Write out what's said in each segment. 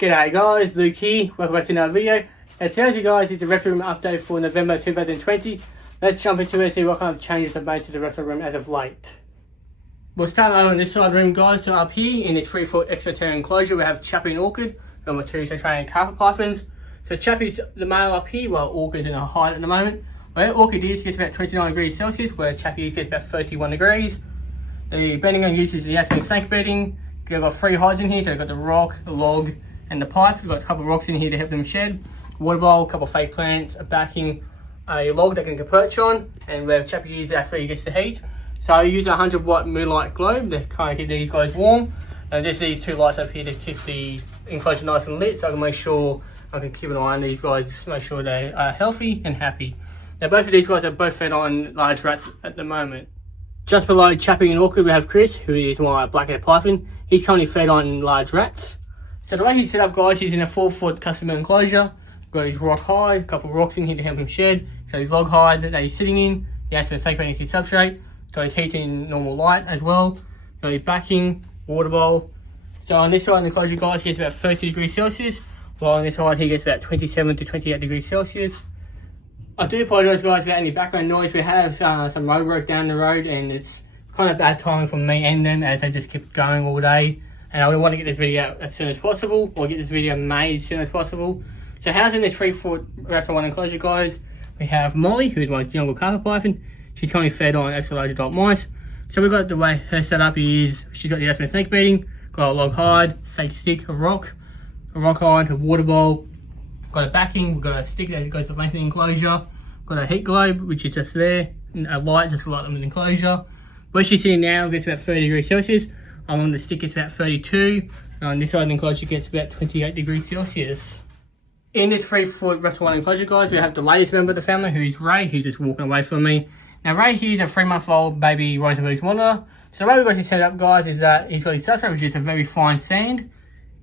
G'day guys, Luke here, welcome back to another video. And today guys is the reptile room update for November 2020. Let's jump into it and see what kind of changes I've made to the reptile room as of late. We'll start over on this side room guys. So up here in this 3-foot exoteric enclosure we have Chappie and Orchid, and my two Australian carpet pythons. So Chappie's the male up here while Orchid's in a hide at the moment. Where Orchid is gets about 29 degrees Celsius, where Chappie is gets about 31 degrees. The bedding I use is the Aspen snake bedding. We've got 3 hides in here, so we've got the rock, the log, and the pipe. We've got a couple of rocks in here to help them shed. Water bowl, a couple of fake plants, a backing, a log that can perch on, and where Chappie uses, that's where he gets the heat. So I use a 100-watt moonlight globe to kind of keep these guys warm. And just these 2 lights up here to keep the enclosure nice and lit, so I can make sure I can keep an eye on these guys, make sure they are healthy and happy. Now both of these guys are both fed on large rats at the moment. Just below Chappie and Orchid we have Chris, who is my Blackhead Python. He's currently fed on large rats. So the way he's set up guys, he's in a 4-foot custom enclosure. Got his rock hide, a couple of rocks in here to help him shed. So his log hide that he's sitting in, the Aspen snake bedding is his substrate. Got his heat in normal light as well. Got his backing, water bowl. So on this side of the enclosure guys, he gets about 30 degrees Celsius. While on this side he gets about 27 to 28 degrees Celsius. I do apologise guys about any background noise. We have some road work down the road and it's kind of bad timing for me and them as they just keep going all day. And I want to get this video out as soon as possible, or get this video made as soon as possible. So housing this 3-foot reptile one enclosure guys, we have Molly, who's my jungle carpet python. She's currently fed on extra large adult mice. So we've got the way her setup is, she's got the Aspen snake bedding, got a log hide, fake stick, a rock hide, a water bowl. Got a backing, we've got a stick that goes to length of the enclosure. Got a heat globe, which is just there, and a light just to light them in the enclosure. Where she's sitting now gets about 30 degrees Celsius. On the stick gets about 32. And on this side of the enclosure gets about 28 degrees Celsius. In this 3-foot reptile one enclosure guys, we have the latest member of the family, who's Ray, who's just walking away from me. Now Ray here is a 3-month-old baby Rosenberg's monitor. So the way we've got his set up guys is that he's got his substrate, which is a very fine sand.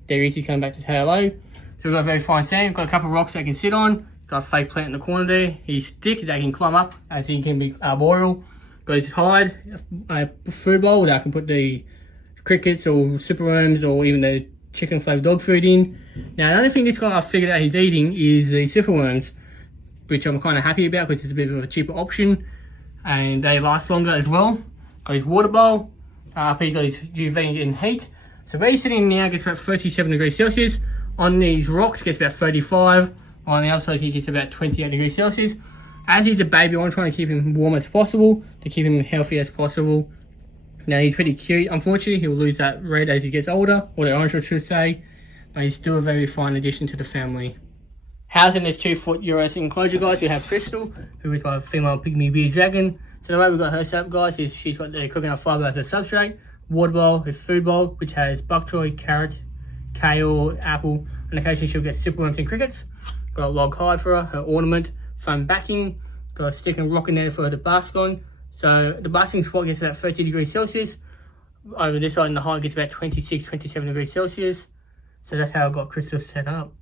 There he is, he's coming back to say hello. So we've got a very fine sand, we've got a couple of rocks that he can sit on, got a fake plant in the corner there, his stick that he can climb up as he can be arboreal, got his hide, a food bowl that I can put the crickets or superworms or even the chicken flavoured dog food in. Now the only thing this guy I've figured out he's eating is the superworms, which I'm kind of happy about because it's a bit of a cheaper option and they last longer as well. Got his water bowl, he's got his UV and heat. So where he's sitting now gets about 37 degrees Celsius. On these rocks gets about 35. On the other side he gets about 28 degrees Celsius. As he's a baby, I'm trying to keep him warm as possible, to keep him healthy as possible. Now he's pretty cute. Unfortunately, he'll lose that red as he gets older, or the orange I should say. But he's still a very fine addition to the family. Housing this 2-foot US enclosure guys, we have Crystal, who is my female pygmy bearded dragon. So the way we've got her set up guys is she's got the coconut fibre as a substrate, water bowl, her food bowl, which has bok choy, carrot, kale, apple, and occasionally she'll get superworms and crickets. Got a log hide for her ornament, foam backing, got a stick and rock in there for her to bask on. So the basking spot gets about 30 degrees Celsius. Over this side in the height gets about 26, 27 degrees Celsius. So that's how I got Crystal set up.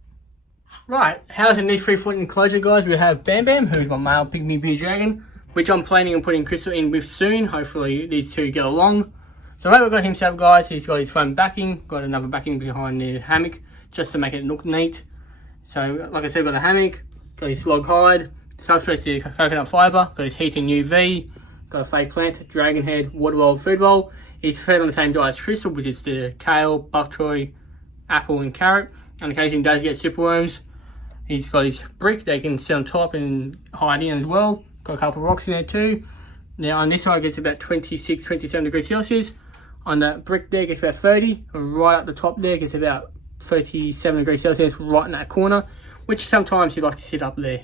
Right, housing this 3-foot enclosure guys, we have Bam Bam, who's my male pygmy bearded dragon, which I'm planning on putting Crystal in with soon. Hopefully these two get along. So right, we've got him set up guys, he's got his foam backing, got another backing behind the hammock just to make it look neat. So like I said, got a hammock, got his log hide, substrate to coconut fibre, got his heat and UV, got a fake plant, dragon head, water bowl, food bowl. He's fed on the same diet as Crystal, which is the kale, bok choy, apple and carrot. On occasion he does get superworms. He's got his brick that he can sit on top and hide in as well. Got a couple of rocks in there too. Now on this side it gets about 26, 27 degrees Celsius. On the brick there gets about 30, and right up the top there gets about 37 degrees Celsius right in that corner, which sometimes he likes to sit up there.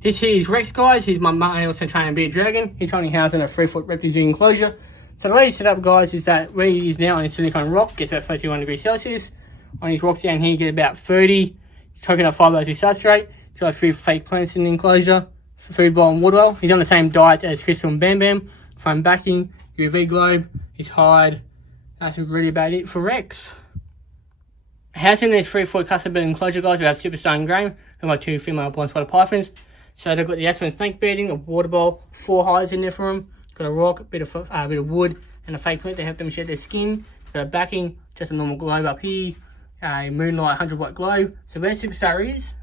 This here is Rex guys, he's my male Australian bearded dragon. He's currently housed in a 3-foot reptile zoo enclosure. So the way he's set up guys is that where he is now on his silicone rock gets about 31 degrees Celsius. On his rocks down here you get about 30. Coconut fibre as his substrate. He's got 3 fake plants in the enclosure, food bowl and water bowl. He's on the same diet as Crystal and Bam Bam. Foam backing, UV globe, his hide. That's really about it for Rex. Housing this 3-foot custom built enclosure guys, we have Superstar and Graham, who are my 2 female blind spotted pythons. So they've got the Aspen snake bedding, a water bowl, 4 hides in there for them. Got a rock, a bit of wood, and a fake plant to help them shed their skin. Got a backing, just a normal globe up here. a Moonlight 100-watt glow. So where Superstar is,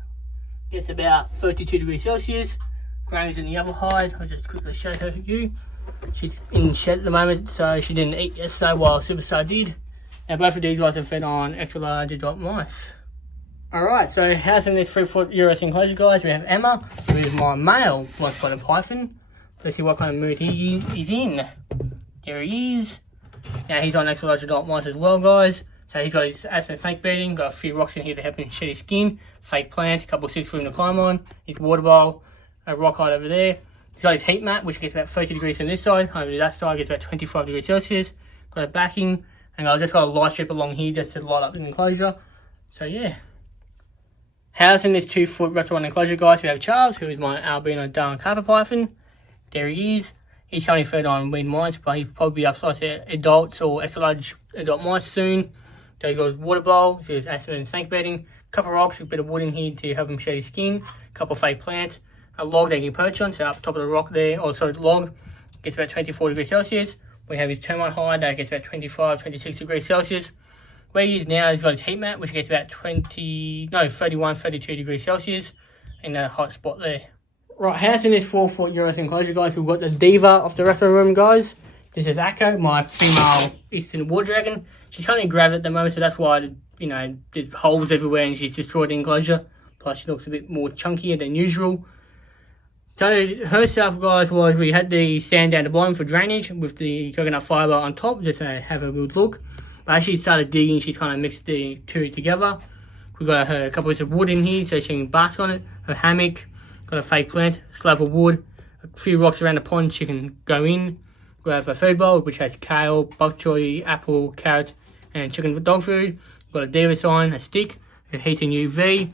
gets about 32 degrees Celsius. Granny's in the other hide. I'll just quickly show her to you. She's in shed at the moment, so she didn't eat yesterday while Superstar did. And both of these guys are fed on extra large adult mice. Alright, so housing this 3-foot Eurus enclosure, guys, we have Emma, who is my male black-spotted python. Let's see what kind of mood he's in. There he is. Now he's on extra large adult mice as well, guys. So he's got his aspen snake bedding, got a few rocks in here to help him shed his skin, fake plants, a couple of sticks for him to climb on, his water bowl, a rock hide over there. He's got his heat mat, which gets about 30 degrees on this side. Over that side gets about 25 degrees Celsius. Got a backing, and I've just got a light strip along here just to light up the enclosure. So yeah. Housing this 2-foot reptile enclosure, guys, we have Charles, who is my albino darn carpet python. There he is. He's currently fed on weaned mice, but he'll probably be upsized to adults or extra large adult mice soon. So he's got his water bowl, his aspen and snake bedding, a couple of rocks, a bit of wood in here to help him shed his skin, a couple of fake plants, a log that he can perch on, so up top of the rock there, or sorry, the log, gets about 24 degrees Celsius. We have his termite hide that gets about 25, 26 degrees Celsius. Where he is now, he's got his heat mat, which gets about 31, 32 degrees Celsius in that hot spot there. Right, housing this 4-foot Eurus enclosure, guys, we've got the diva of the reptile room, guys. This is Akko, my female eastern war dragon. She's currently gravid at the moment, so that's why, you know, there's holes everywhere and she's destroyed the enclosure. Plus, she looks a bit more chunkier than usual. So, her setup, guys, was we had the sand down the bottom for drainage with the coconut fibre on top, just to have a good look. But as she started digging, she's kind of mixed the two together. We've got her a couple bits of wood in here so she can bask on it. Her hammock, got a fake plant, a slab of wood, a few rocks around the pond she can go in. We have a food bowl which has kale, bok choy, apple, carrot, and chicken dog food. We've got a diva sign, a stick, a heating UV.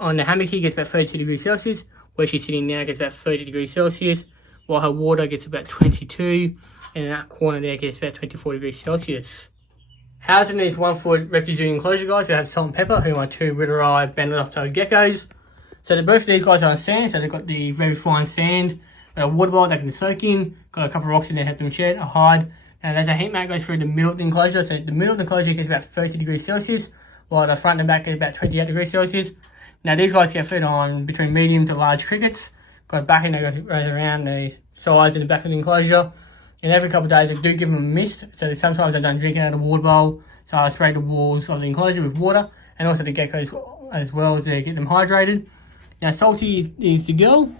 On the hammock here gets about 32 degrees Celsius. Where she's sitting now gets about 30 degrees Celsius, while her water gets about 22, and in that corner there gets about 24 degrees Celsius. Housing these 1-foot reptile enclosure, guys, we have Salt and Pepper, who are my 2 Rittereye Banded geckos. So both of these guys are on sand, so they've got the very fine sand, a water bowl they can soak in, got a couple of rocks in there to help them shed, a hide, and there's a heat mat goes through the middle of the enclosure, so the middle of the enclosure gets about 30 degrees Celsius, while the front and back gets about 28 degrees Celsius. Now these guys get fed on between medium to large crickets, got a backing that goes around the sides and the back of the enclosure, and every couple of days I do give them a mist, so sometimes I don't drink it out of the water bowl, so I spray the walls of the enclosure with water, and also the geckos as well to get them hydrated. Now Salty is the girl.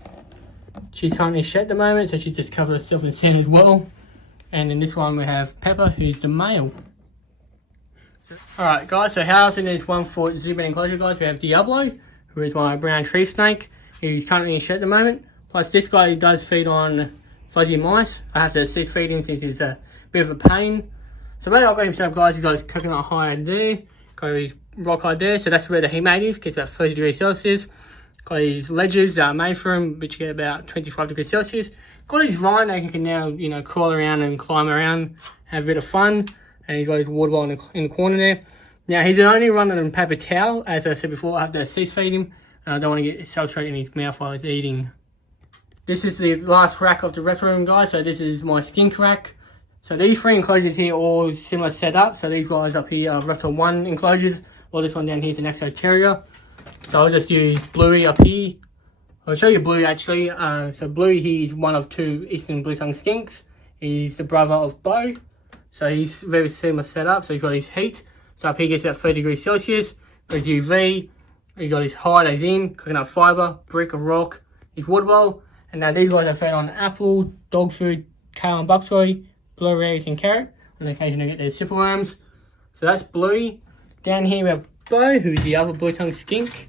She's currently shed at the moment, so she's just covered herself in sand as well. And in this one we have Pepper, who's the male. Alright guys, so housing this 1-foot zebra enclosure, guys, we have Diablo, who is my brown tree snake. He's currently in shed at the moment. Plus this guy does feed on fuzzy mice. I have to cease feeding since he's a bit of a pain. So where I've got him set up, guys, he's got his coconut hide there, got his rock hide there, so that's where the heat mat is, gets about 30 degrees Celsius. Got his ledges made for him, which get about 25 degrees Celsius. Got his vine that he can now, you know, crawl around and climb around, have a bit of fun. And he's got his water bowl in the corner there. Now, he's only running on paper towel. As I said before, I have to cease feed him. And I don't want to get substrate in his mouth while he's eating. This is the last rack of the reptile room, guys. So this is my skink rack. So these 3 enclosures here are all similar setup. So these guys up here are reptile 1 enclosures. While this one down here is an Exo Terrier. So I'll just use Bluey up here. I'll show you Bluey actually. So Bluey, he's one of 2 eastern blue-tongued skinks. He's the brother of Bo. So he's very similar setup. So he's got his heat. So up here gets about 30 degrees Celsius. Got his UV. He got his hide as in, coconut fibre, brick of rock, his water bowl. And now these guys are fed on apple, dog food, kale and bok choy, blueberries and carrot. On occasion they get their silkworms. So that's Bluey. Down here we have Bo, who's the other blue-tongued skink.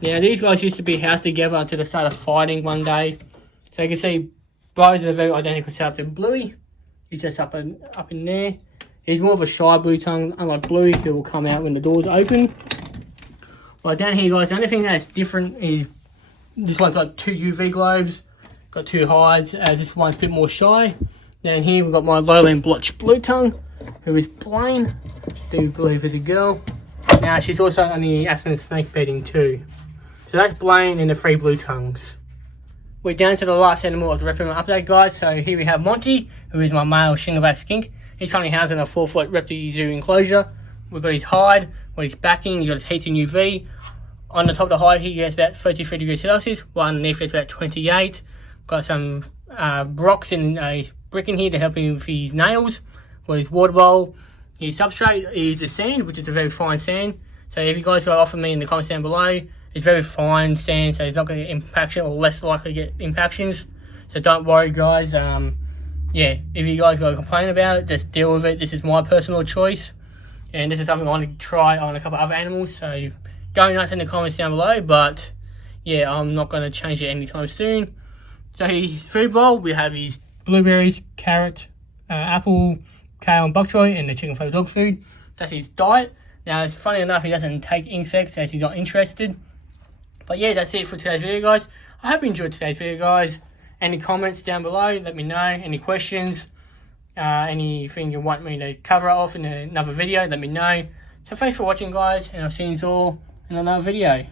Now these guys used to be housed together until they started fighting one day. So you can see Bo's a very identical setup to Bluey. He's just up in there. He's more of a shy blue tongue, unlike Bluey, who will come out when the doors open. But down here, guys, the only thing that's different is this one's got 2 UV globes, got 2 hides, as this one's a bit more shy. Down here, we've got my lowland blotch blue tongue, who is Blaine. Do believe is a girl. Now, she's also on the aspen snake bedding too. So that's Blaine and the 3 blue tongues. We're down to the last animal of the reptile update, guys. So here we have Monty, who is my male shingleback skink. He's currently housed in a 4-foot reptile zoo enclosure we've got his hide, got his backing, you've got his heat and UV. On the top of the hide, he gets about 33 degrees Celsius, while underneath it's about 28. Got some rocks and a brick in here to help him with his nails. Got his water bowl. His substrate is the sand, which is a very fine sand. So if you guys want to offer me in the comments down below, it's very fine sand, so it's not going to get impaction, or less likely to get impactions. So don't worry, guys. Yeah, if you guys got to complain about it, just deal with it. This is my personal choice, and this is something I want to try on a couple of other animals. So go nuts in the comments down below, but yeah, I'm not going to change it anytime soon. So his food bowl, we have his blueberries, carrot, apple, kale and bok choy, and the chicken flavour dog food. That's his diet. Now, it's funny enough, he doesn't take insects as he's not interested. But yeah, that's it for today's video, guys. I hope you enjoyed today's video, guys. Any comments down below, let me know. Any questions, anything you want me to cover off in another video, let me know. So thanks for watching, guys, and I'll see you all in another video.